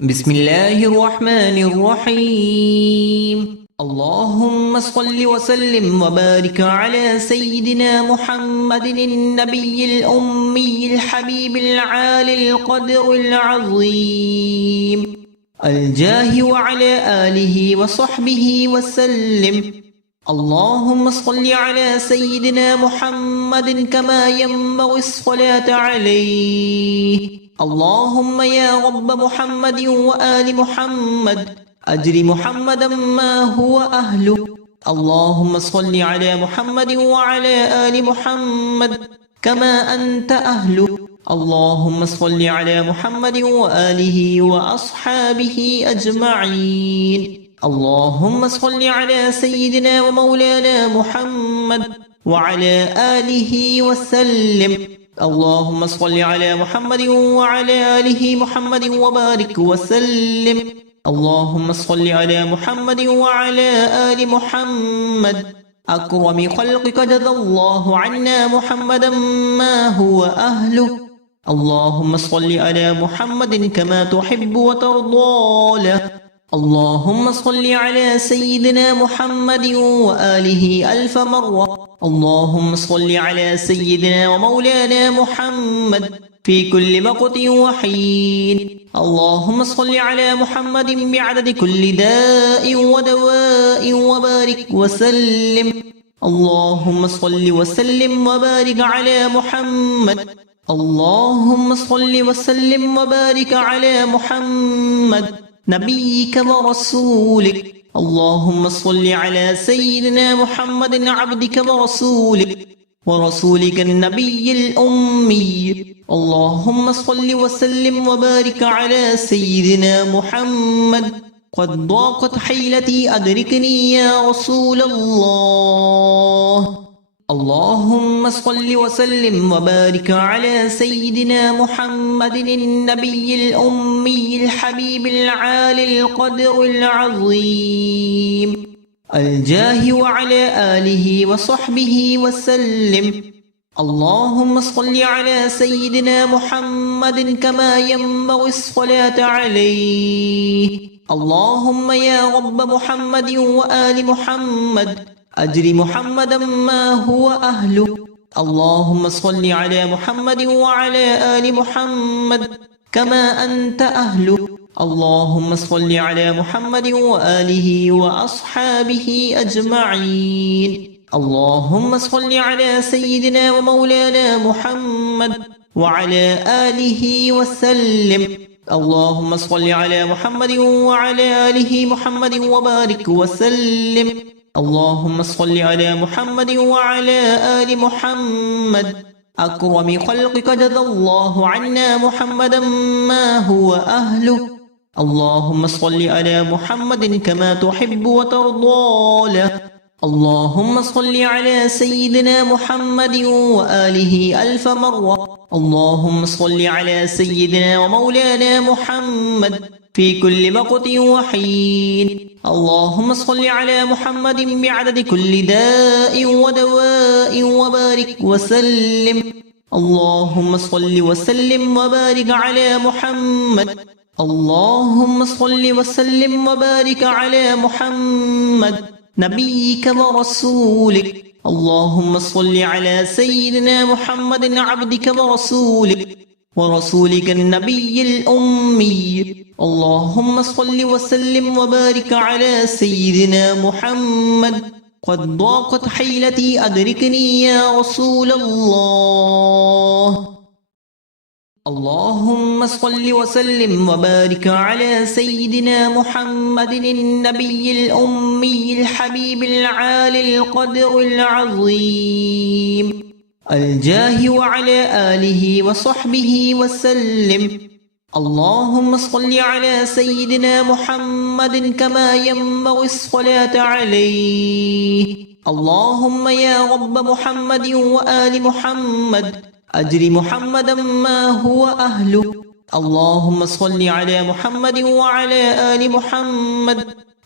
بسم الله الرحمن الرحيم. اللهم صل وسلم وبارك على سيدنا محمد النبي الأمي الحبيب العالي القدر العظيم الجاه وعلى آله وصحبه وسلم. اللهم صل على سيدنا محمد كما ينبغي الصلاة عليه. اللهم يا رب محمد وآل محمد أجر محمدا ما هو أهله. اللهم صل على محمد وعلى آل محمد كما أنت أهله. اللهم صل على محمد وآله وأصحابه أجمعين. اللهم صل على سيدنا ومولانا محمد وعلى آله وسلم. اللهم صل على محمد وعلى آله محمد وبارك وسلم. اللهم صل على محمد وعلى آل محمد أكرم خلقك جزى الله عنا محمدا ما هو أهله. اللهم صل على محمد كما تحب وترضى له. اللهم صل على سيدنا محمد وآله ألف مرة. اللهم صل على سيدنا ومولانا محمد في كل وقت وحين. اللهم صل على محمد بعدد كل داء ودواء وبارك وسلم. اللهم صل وسلم وبارك على محمد. اللهم صل وسلم وبارك على محمد نبيك ورسولك. اللهم صل على سيدنا محمد عبدك ورسولك النبي الأمي. اللهم صل وسلم وبارك على سيدنا محمد. قد ضاقت حيلتي أدركني يا رسول الله. اللهم صل وسلم وبارك على سيدنا محمد النبي الأمي الحبيب العالي القدر العظيم الجاه وعلى آله وصحبه وسلم. اللهم صل على سيدنا محمد كما ينبغي الصلاة عليه. اللهم يا رب محمد وآل محمد أجر محمدا ما هو أهله. اللهم صل على محمد وعلى آل محمد كما أنت أهله. اللهم صل على محمد وآله وأصحابه أجمعين. اللهم صل على سيدنا ومولانا محمد وعلى آله وسلم. اللهم صل على محمد وعلى آله محمد وبارك وسلم. اللهم صل على محمد وعلى آل محمد أكرم خلقك جزى الله عنا محمدا ما هو أهله. اللهم صل على محمد كما تحب وترضى له. اللهم صل على سيدنا محمد وآله ألف مرة. اللهم صل على سيدنا ومولانا محمد في كل وقت وحين. اللهم صل على محمد بعدد كل داء ودواء وبارك وسلم. اللهم صل وسلم وبارك على محمد. اللهم صل وسلم وبارك على محمد نبيك ورسولك. اللهم صل على سيدنا محمد عبدك ورسولك النبي الأمي. اللهم صل وسلم وبارك على سيدنا محمد. قد ضاقت حيلتي أدركني يا رسول الله. اللهم صل وسلم وبارك على سيدنا محمد النبي الأمي الحبيب العالي القدر العظيم الجاه وعلى آله وصحبه وسلم. اللهم صل على سيدنا محمد كما ينبغي الصلاة عليه. اللهم يا رب محمد وآل محمد أجر محمدا ما هو أهله. اللهم صل على محمد وعلى آل محمد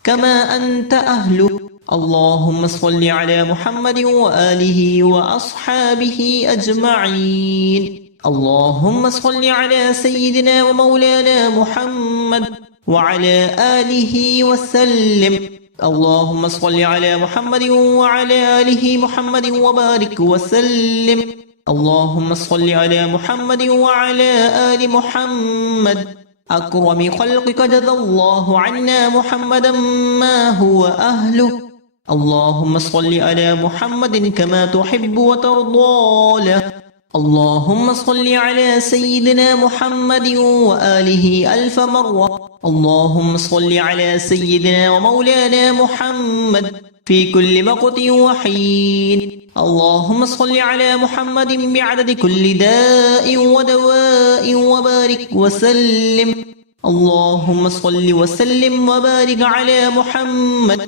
كما أنت أهله. اللهم صل على محمد وآله وأصحابه أجمعين. اللهم صل على سيدنا ومولانا محمد وعلى آله وسلم. اللهم صل على محمد وعلى آله محمد وبارك وسلم. اللهم صل على محمد وعلى آل محمد. أكرم خلقك جزى الله عنا محمدا ما هو أهله. اللهم صل على محمد كما تحب وترضى له. اللهم صل على سيدنا محمد وآله ألف مرة. اللهم صل على سيدنا ومولانا محمد في كل وقت وحين. اللهم صل على محمد بعدد كل داء ودواء وبارك وسلم. اللهم صل وسلم وبارك على محمد.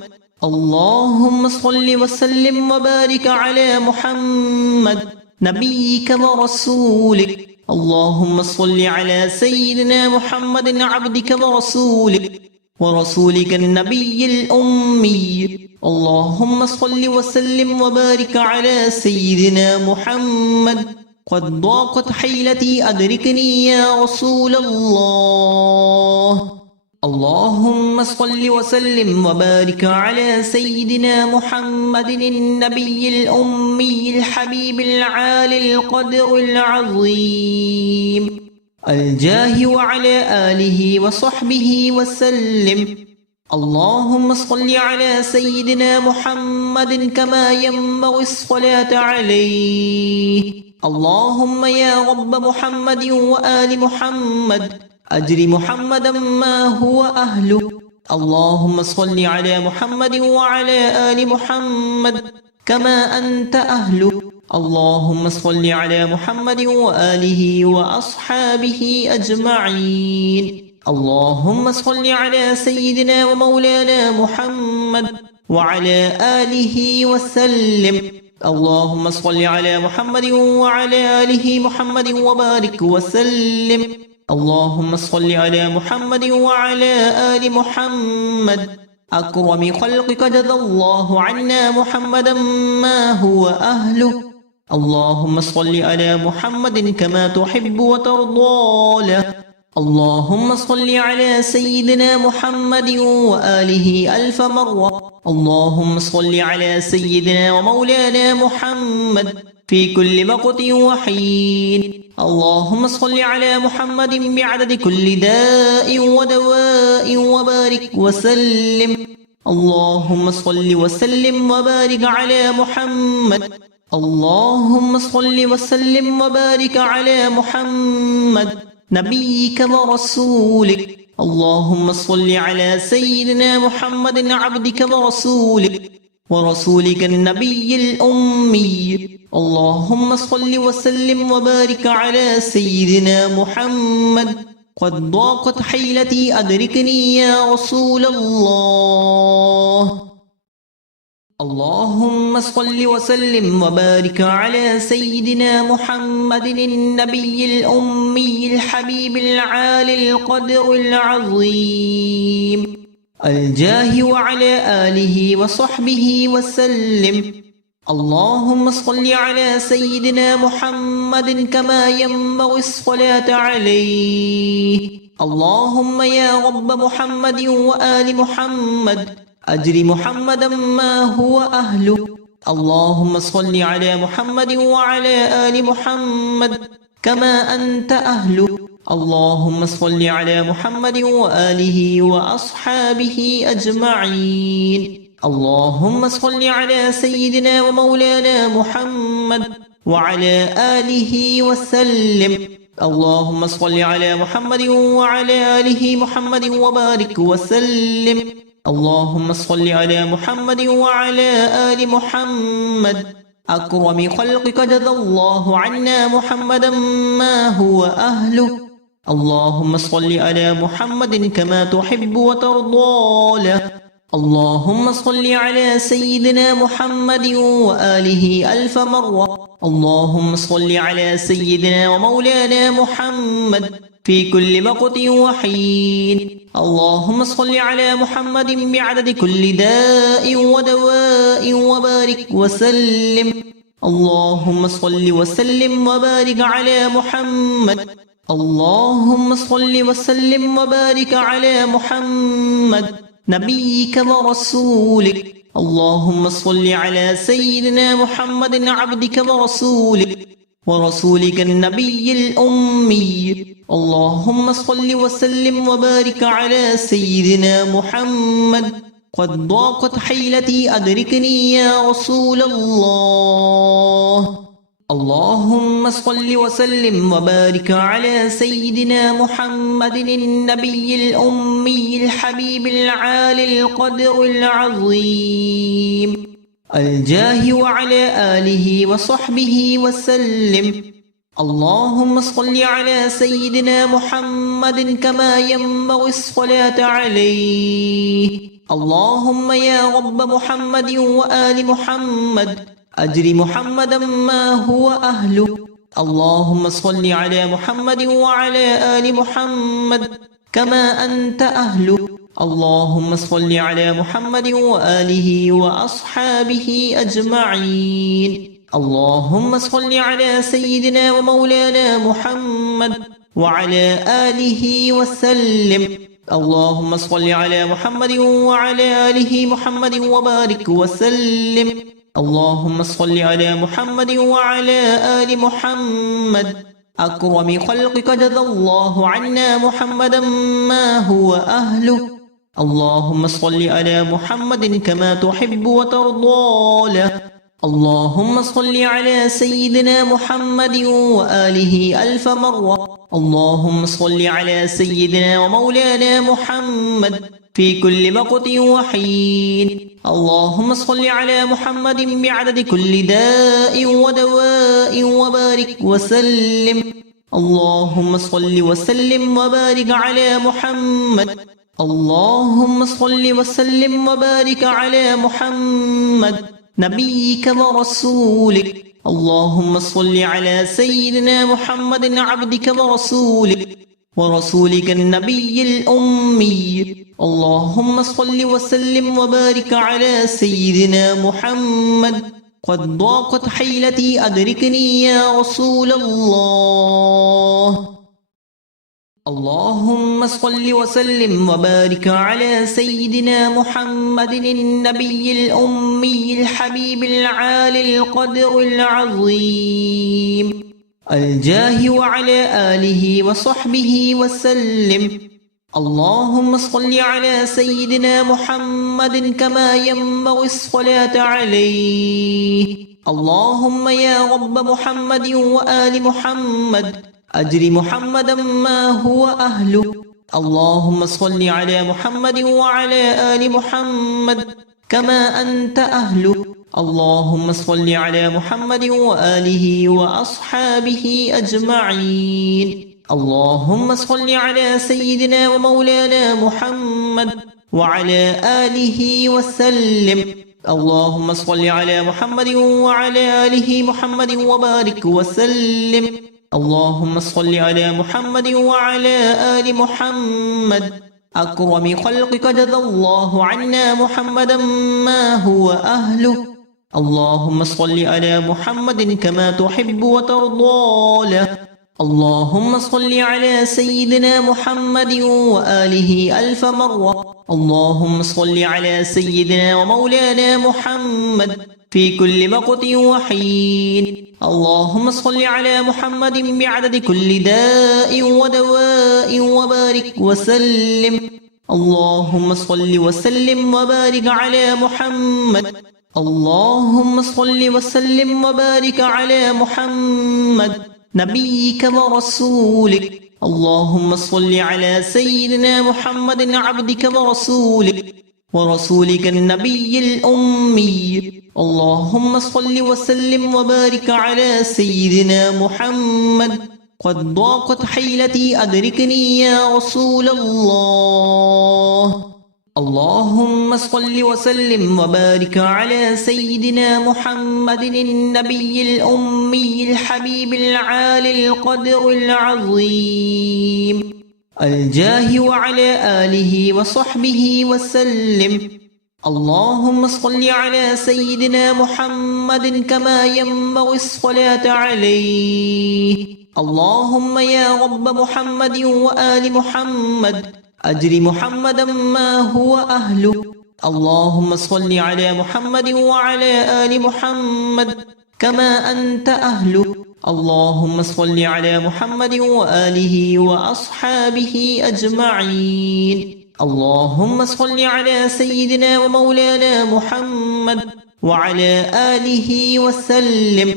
اللهم صل وسلم وبارك على محمد نبيك ورسولك. اللهم صل على سيدنا محمد عبدك ورسولك النبي الأمي. اللهم صل وسلم وبارك على سيدنا محمد. قد ضاقت حيلتي أدركني يا رسول الله. اللهم صل وسلم وبارك على سيدنا محمد النبي الأمي الحبيب العالي القدر العظيم الجاه وعلى آله وصحبه وسلم. اللهم صل على سيدنا محمد كما ينبغي الصلاة عليه. اللهم يا رب محمد وآل محمد أجر محمدا ما هو أهله. اللهم صل على محمد وعلى آل محمد كما أنت أهله. اللهم صل على محمد وآله وأصحابه أجمعين. اللهم صل على سيدنا ومولانا محمد وعلى آله وسلم. اللهم صل على محمد وعلى آله محمد وبارك وسلم. اللهم صل على محمد وعلى آل محمد. أكرم خلقك جزى الله عنا محمدا ما هو أهله. اللهم صل على محمد كما تحب وترضى له. اللهم صل على سيدنا محمد وآله ألف مرة. اللهم صل على سيدنا ومولانا محمد في كل وقت وحين. اللهم صل على محمد بعدد كل داء ودواء وبارك وسلم. اللهم صل وسلم وبارك على محمد. اللهم صل وسلم وبارك على محمد نبيك ورسولك. اللهم صل على سيدنا محمد عبدك ورسولك النبي الأمي. اللهم صل وسلم وبارك على سيدنا محمد. قد ضاقت حيلتي أدركني يا رسول الله. اللهم صل وسلم وبارك على سيدنا محمد النبي الأمي الحبيب العالي القدر العظيم الجاه وعلى آله وصحبه وسلم. اللهم صل على سيدنا محمد كما ينبغي الصلاة عليه. اللهم يا رب محمد وآل محمد أجر محمدا ما هو أهله. اللهم صل على محمد وعلى آل محمد كما أنت أهله. اللهم صل على محمد وآله وأصحابه أجمعين. اللهم صل على سيدنا ومولانا محمد وعلى آله وسلم. اللهم صل على محمد وعلى آله محمد وبارك وسلم. اللهم صل على محمد وعلى آل محمد. أكرم خلقك جزى الله عنا محمدا ما هو أهله. اللهم صل على محمد كما تحب وترضى له. اللهم صل على سيدنا محمد وآله ألف مرة. اللهم صل على سيدنا ومولانا محمد في كل وقت وحين. اللهم صل على محمد بعدد كل داء ودواء وبارك وسلم. اللهم صل وسلم وبارك على محمد. اللهم صل وسلم وبارك على محمد نبيك ورسولك. اللهم صل على سيدنا محمد عبدك ورسولك النبي الأمي. اللهم صل وسلم وبارك على سيدنا محمد. قد ضاقت حيلتي أدركني يا رسول الله. اللهم صل وسلم وبارك على سيدنا محمد النبي الأمي الحبيب العالي القدر العظيم الجاه وعلى آله وصحبه وسلم. اللهم صل على سيدنا محمد كما ينبغي الصلاة عليه. اللهم يا رب محمد وآل محمد أجر محمدا ما هو أهله. اللهم صل على محمد وعلى آل محمد كما أنت أهله. اللهم صل على محمد وآله وأصحابه أجمعين. اللهم صل على سيدنا ومولانا محمد وعلى آله وسلم. اللهم صل على محمد وعلى آله محمد وبارك وسلم. اللهم صل على محمد وعلى آل محمد أكرم خلقك جزى الله عنا محمدا ما هو أهله. اللهم صل على محمد كما تحب وترضى له. اللهم صل على سيدنا محمد وآله ألف مرة. اللهم صل على سيدنا ومولانا محمد في كل وقت وحين. اللهم صل على محمد بعدد كل داء ودواء وبارك وسلم. اللهم صل وسلم وبارك على محمد. اللهم صل وسلم وبارك على محمد نبيك ورسولك. اللهم صل على سيدنا محمد عبدك ورسولك النبي الأمي. اللهم صل وسلم وبارك على سيدنا محمد. قد ضاقت حيلتي أدركني يا رسول الله. اللهم صل وسلم وبارك على سيدنا محمد النبي الأمي الحبيب العالي القدر العظيم الجاه وعلى آله وصحبه وسلم. اللهم صل على سيدنا محمد كما ينبغي الصلاة عليه. اللهم يا رب محمد وآل محمد أجر محمدا ما هو أهله. اللهم صل على محمد وعلى آل محمد كما أنت أهله. اللهم صل على محمد وآله وأصحابه أجمعين. اللهم صل على سيدنا ومولانا محمد وعلى آله وسلم. اللهم صل على محمد وعلى آله محمد وبارك وسلم. اللهم صل على محمد وعلى آل محمد أكرم خلقك جزى الله عنا محمدا ما هو أهله. اللهم صل على محمد كما تحب وترضى له. اللهم صل على سيدنا محمد وآله ألف مرة. اللهم صل على سيدنا ومولانا محمد في كل وقت وحين. اللهم صل على محمد بعدد كل داء ودواء وبارك وسلم. اللهم صل وسلم وبارك على محمد. اللهم صل وسلم وبارك على محمد نبيك ورسولك. اللهم صل على سيدنا محمد عبدك ورسولك النبي الأمي. اللهم صل وسلم وبارك على سيدنا محمد. قد ضاقت حيلتي أدركني يا رسول الله. اللهم صل وسلم وبارك على سيدنا محمد النبي الأمي الحبيب العالي القدر العظيم الجاه وعلى آله وصحبه وسلم. اللهم صل على سيدنا محمد كما ينبغي الصلاة عليه. اللهم يا رب محمد وآل محمد أجر محمدا ما هو أهله. اللهم صل على محمد وعلى آل محمد كما أنت أهله. اللهم صل على محمد وآله وأصحابه أجمعين. اللهم صل على سيدنا ومولانا محمد وعلى آله وسلم.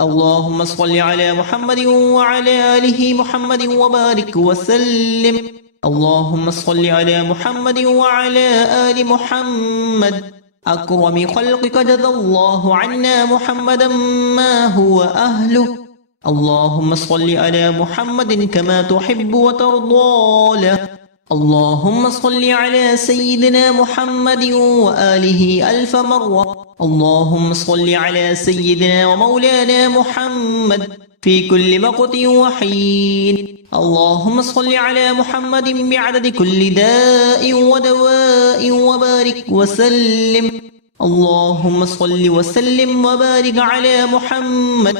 اللهم صل على محمد وعلى آله محمد وبارك وسلم. اللهم صل على محمد وعلى آل محمد أكرم خلقك جزى الله عنا محمدا ما هو أهله. اللهم صل على محمد كما تحب وترضى له. اللهم صل على سيدنا محمد وآله ألف مرة. اللهم صل على سيدنا ومولانا محمد في كل وقت وحين. اللهم صل على محمد بعدد كل داء ودواء وبارك وسلم. اللهم صل وسلم وبارك على محمد.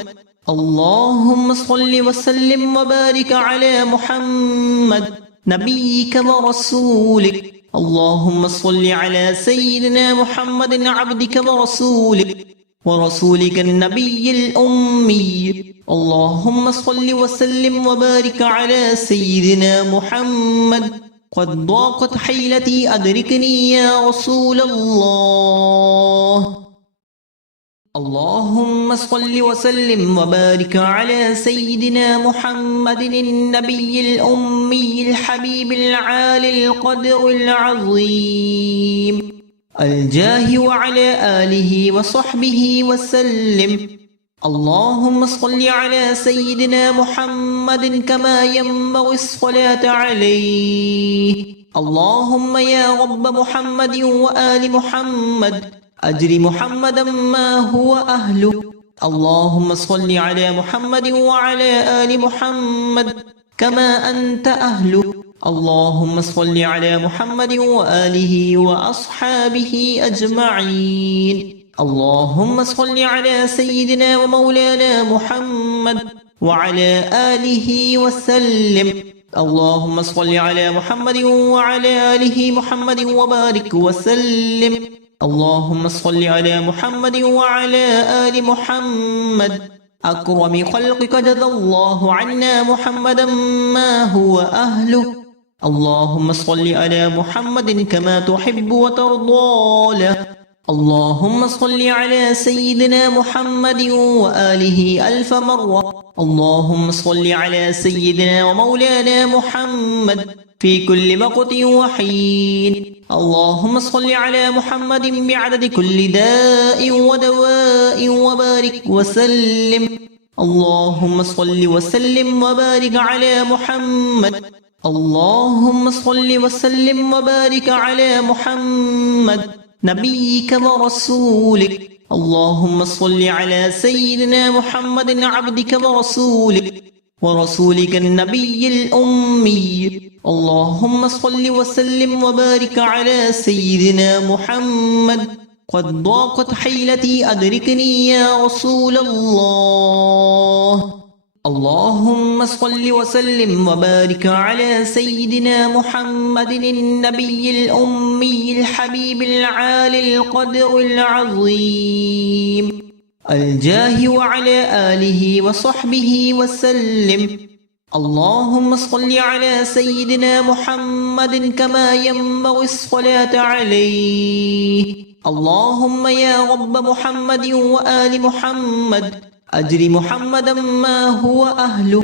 اللهم صل وسلم وبارك على محمد نبيك ورسولك. اللهم صل على سيدنا محمد عبدك ورسولك النبي الأمي. اللهم صل وسلم وبارك على سيدنا محمد. قد ضاقت حيلتي أدركني يا رسول الله. اللهم صل وسلم وبارك على سيدنا محمد النبي الأمي الحبيب العالي القدر العظيم الجاه وعلى آله وصحبه وسلم. اللهم صل على سيدنا محمد كما ينبغي الصلاة عليه. اللهم يا رب محمد وآل محمد أجر محمدا ما هو أهله. اللهم صل على محمد وعلى آل محمد كما أنت أهله. اللهم صل على محمد وآله وأصحابه أجمعين. اللهم صل على سيدنا ومولانا محمد وعلى آله وسلم. اللهم صل على محمد وعلى آله محمد وبارك وسلم. اللهم صل على محمد وعلى آل محمد أكرم خلقك جزى الله عنا محمدا ما هو أهله. اللهم صل على محمد كما تحب وترضى له. اللهم صل على سيدنا محمد وآله ألف مرة. اللهم صل على سيدنا ومولانا محمد في كل وقت وحين. اللهم صل على محمد بعدد كل داء ودواء وبارك وسلم. اللهم صل وسلم وبارك على محمد. اللهم صل وسلم وبارك على محمد نبيك ورسولك. اللهم صل على سيدنا محمد عبدك ورسولك النبي الأمي. اللهم صل وسلم وبارك على سيدنا محمد. قد ضاقت حيلتي أدركني يا رسول الله. اللهم صل وسلم وبارك على سيدنا محمد النبي الأمي الحبيب العالي القدر العظيم الجاه وعلى آله وصحبه وسلم. اللهم صل على سيدنا محمد كما ينبغي الصلاة عليه. اللهم يا رب محمد وآل محمد أجر محمدا ما هو أهله.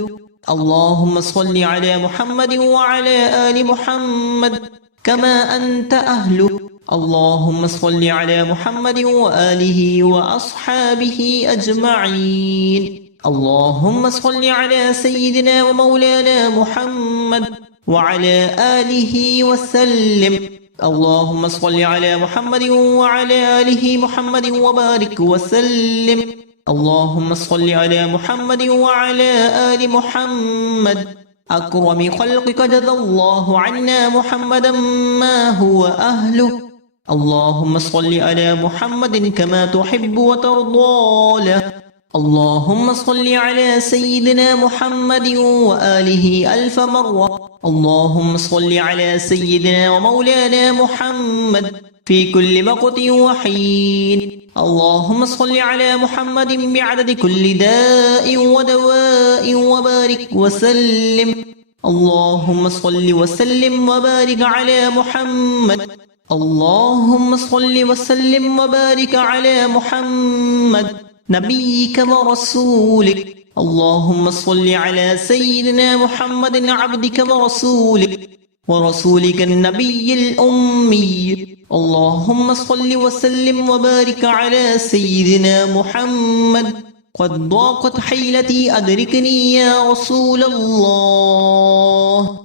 اللهم صل على محمد وعلى آل محمد كما أنت أهله. اللهم صل على محمد وآله وأصحابه أجمعين. اللهم صل على سيدنا ومولانا محمد وعلى آله وسلم. اللهم صل على محمد وعلى آله محمد وبارك وسلم. اللهم صل على محمد وعلى آل محمد أكرم خلقك جزى الله عنا محمدا ما هو أهله. اللهم صل على محمد كما تحب وترضى له. اللهم صل على سيدنا محمد وآله ألف مرة. اللهم صل على سيدنا ومولانا محمد في كل وقت وحين. اللهم صل على محمد بعدد كل داء ودواء وبارك وسلم. اللهم صل وسلم وبارك على محمد. اللهم صل وسلم وبارك على محمد نبيك ورسولك. اللهم صل على سيدنا محمد عبدك ورسولك النبي الأمي. اللهم صل وسلم وبارك على سيدنا محمد. قد ضاقت حيلتي أدركني يا رسول الله.